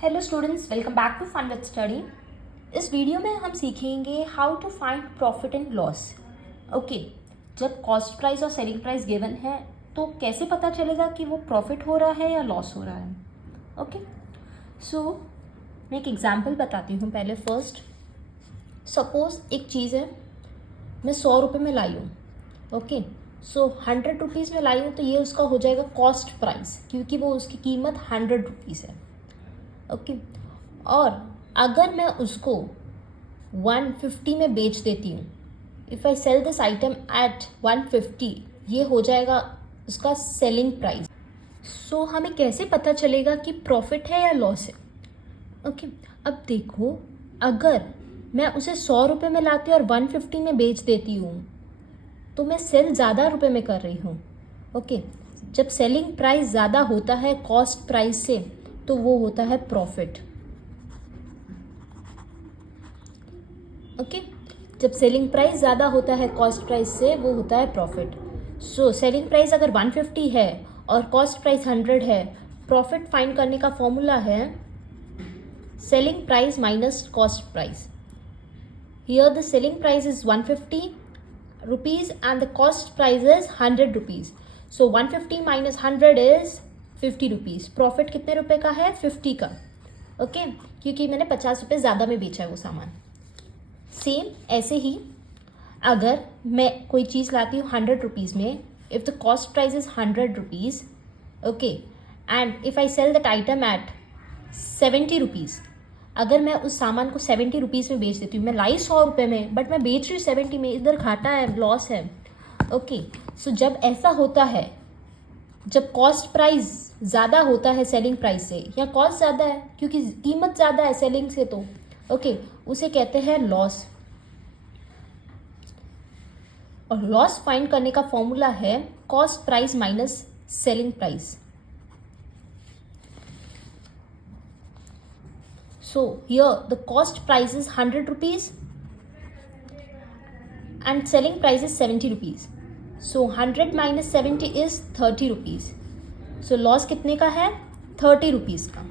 Hello students, welcome back to fun with study. इस वीडियो में हम सीखेंगे how to find profit and loss. Okay, जब कॉस्ट प्राइस और सेलिंग प्राइस गिवन है तो कैसे पता चलेगा कि वो प्रॉफिट हो रहा है या लॉस हो रहा है। ओके, सो मैं एक एग्जांपल बताती हूँ पहले। फर्स्ट, सपोज एक चीज़ है, मैं 100 रुपये में लाई हूँ। ओके, सो 100 रुपीज़ में लाई हूँ तो ये उसका हो जाएगा कॉस्ट प्राइस, क्योंकि वो उसकी कीमत 100 रुपीज़ है। ओके, और अगर मैं उसको 150 में बेच देती हूँ, if I sell this item at 150, ये हो जाएगा उसका सेलिंग प्राइस। सो हमें कैसे पता चलेगा कि प्रॉफिट है या लॉस है। ओके, अब देखो, अगर मैं उसे 100 रुपये में लाती और 150 में बेच देती हूँ तो मैं सेल ज़्यादा रुपए में कर रही हूँ। ओके, जब सेलिंग प्राइस ज़्यादा होता है कॉस्ट प्राइस से तो वो होता है प्रॉफिट। ओके, जब सेलिंग प्राइस ज़्यादा होता है कॉस्ट प्राइस से वो होता है प्रॉफिट। सो सेलिंग प्राइस अगर 150 है और कॉस्ट प्राइस 100 है, प्रॉफिट फाइंड करने का फॉर्मूला है selling price minus cost price. Here the selling price is 150 rupees and the cost price is 100 rupees. So 150 minus 100 is 50 rupees. Profit कितने रुपए का है? 50 का। ओके, क्योंकि मैंने 50 रुपये ज़्यादा में बेचा है वो सामान। सेम ऐसे ही अगर मैं कोई चीज़ लाती हूँ 100 रुपीज़ में, if the cost price is 100 rupees, okay, and if I sell that item at 70 rupees, अगर मैं उस सामान को 70 रुपीज़ में बेच देती हूँ, मैं लाई 100 रुपये में बट मैं बेच रही हूँ 70 में, इधर घाटा है, लॉस है। ओके, सो जब ऐसा होता है, जब कॉस्ट प्राइस ज़्यादा होता है सेलिंग प्राइस से, या कॉस्ट ज़्यादा है क्योंकि कीमत ज़्यादा है सेलिंग से, तो ओके, उसे कहते हैं लॉस। और लॉस फाइंड करने का फॉर्मूला है cost price minus selling price. So here the cost price is 100 rupees and selling price is 70 rupees. So 100 minus 70 is 30 rupees. So loss कितने का है? 30 rupees का।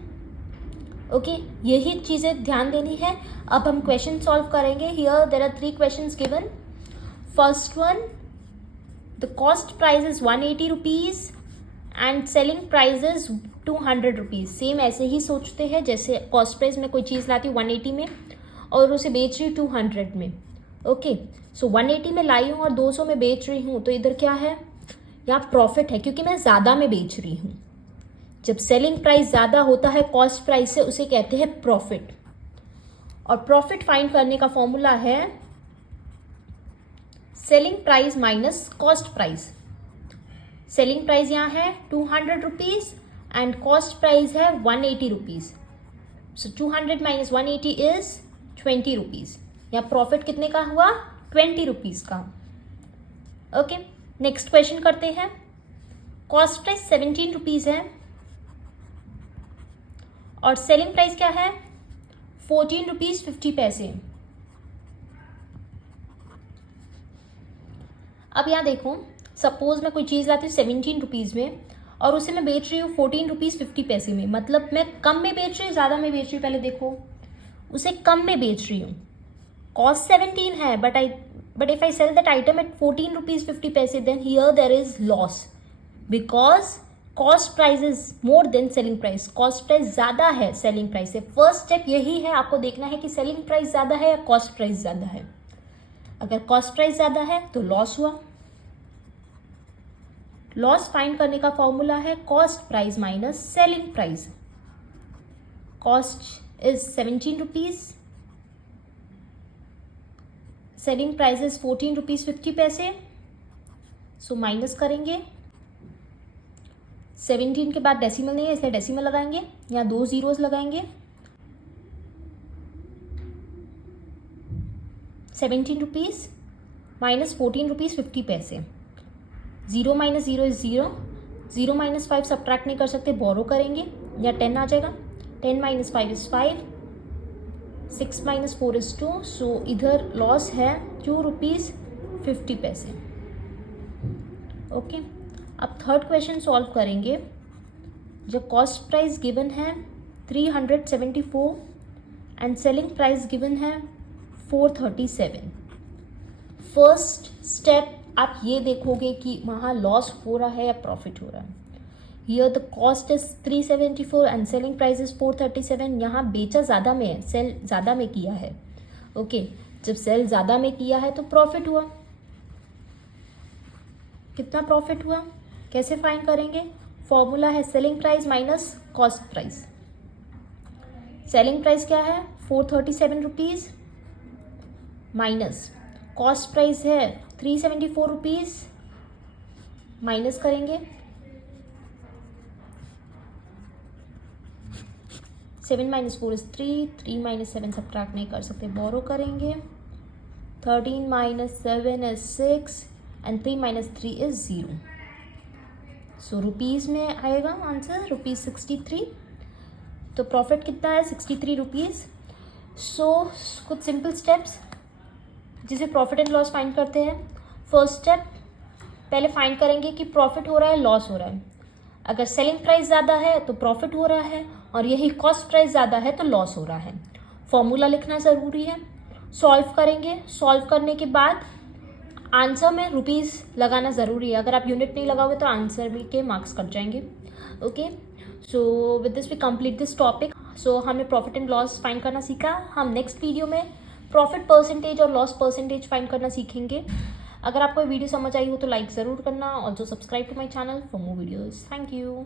ओके, यही चीज़ें ध्यान देनी है। अब हम क्वेश्चन सॉल्व करेंगे। Here there are 3 questions given. First one, the cost price is 180 rupees and selling price is 200 rupees. Same ऐसे ही सोचते हैं जैसे कॉस्ट प्राइस में कोई चीज़ लाती हूँ 180 में और उसे बेच रही हूँ 200 में। ओके, सो 180 में लाई हूँ और 200 में बेच रही हूँ, तो इधर क्या है? यहाँ प्रॉफिट है क्योंकि मैं ज़्यादा में बेच रही हूँ। जब सेलिंग प्राइस ज़्यादा होता है कॉस्ट प्राइस से उसे कहते हैं प्रॉफिट। और प्रॉफिट फाइंड करने का फॉर्मूला है selling price minus cost price. Selling price यहाँ है 200 रुपीज़ एंड कॉस्ट प्राइस है 180 rupees. So 200 minus 180 is 20 rupees. यहाँ प्रॉफिट कितने का हुआ? 20 रुपीज़ का। ओके, नेक्स्ट क्वेश्चन करते हैं। कॉस्ट प्राइस 17 रुपीज़ है और सेलिंग प्राइस क्या है? 14 रुपीज़ 50 पैसे। अब यहाँ देखो, सपोज मैं कोई चीज़ लाती हूँ 17 रुपीज़ में और उसे मैं बेच रही हूँ 14 रुपीज़ 50 पैसे में। मतलब मैं कम में बेच रही हूँ, ज़्यादा में बेच रही हूँ? पहले देखो, उसे कम में बेच रही हूँ। कॉस्ट 17 है but if I sell that item at 14 rupees 50 पैसे, then here there is loss because cost price is more than selling price. Cost price ज़्यादा है सेलिंग प्राइस से। फर्स्ट स्टेप यही है, आपको देखना है कि सेलिंग प्राइस ज़्यादा है या कॉस्ट प्राइस ज़्यादा है। अगर कॉस्ट प्राइस ज़्यादा है तो लॉस हुआ। लॉस फाइंड करने का फॉर्मूला है cost price minus selling price. Cost is 17 rupees, selling price is 14 rupees 50 पैसे। सो माइनस करेंगे, 17 के बाद डेसिमल नहीं है इसलिए डेसिमल लगाएंगे, यहाँ 2 जीरोस लगाएंगे। 17 रुपीज़ माइनस 14 रुपीज़ 50 पैसे। 0 माइनस 0 इज 0, 0 माइनस 5 सब्ट्रैक्ट नहीं कर सकते, बोरो करेंगे, या 10 आ जाएगा। 10 माइनस 5 इज 5, 6 माइनस 4 इज 2। सो इधर लॉस है 2 रुपीज़ 50 पैसे। ओके, अब थर्ड क्वेश्चन सॉल्व करेंगे। जब कॉस्ट प्राइस गिवन है 374 एंड सेलिंग प्राइस गिवन है 437। फर्स्ट स्टेप आप ये देखोगे कि वहाँ लॉस हो रहा है या प्रॉफिट हो रहा है। Here the cost is 374 and selling price is 437। यहाँ बेचा ज़्यादा में है, सेल ज़्यादा में किया है। ओके, जब सेल ज़्यादा में किया है तो प्रॉफिट हुआ। कितना प्रॉफिट हुआ, कैसे फाइंड करेंगे? फॉर्मूला है selling price minus cost price. Selling price क्या है 437 रुपीज़ माइनस कॉस्ट प्राइस है 374 रुपीज़, माइनस करेंगे 7 माइनस 4 इज 3 माइनस 7 सब्ट्रैक्ट नहीं कर सकते, बोरो करेंगे 13 minus 7 is 6 and 3 minus 3 is 0। So rupees में आएगा आंसर ₹63। तो प्रॉफिट कितना है 63 रुपीज़। सो कुछ सिंपल स्टेप्स जिसे प्रॉफिट एंड लॉस फाइंड करते हैं। फर्स्ट स्टेप, पहले फाइंड करेंगे कि प्रॉफिट हो रहा है लॉस हो रहा है। अगर सेलिंग प्राइस ज़्यादा है तो प्रॉफिट हो रहा है और यही कॉस्ट प्राइस ज़्यादा है तो लॉस हो रहा है। फॉर्मूला लिखना ज़रूरी है। सॉल्व करेंगे, सॉल्व करने के बाद आंसर में रुपीज़ लगाना ज़रूरी है। अगर आप यूनिट नहीं लगाओगे तो आंसर भी के मार्क्स कट जाएंगे। Okay, so with this we complete this topic. So हमने प्रॉफिट एंड लॉस फाइंड करना सीखा। हम नेक्स्ट वीडियो में प्रॉफिट परसेंटेज और लॉस परसेंटेज फाइंड करना सीखेंगे। अगर आपको वीडियो समझ आई हो तो लाइक ज़रूर करना और जो subscribe to my channel for more videos. Thank you.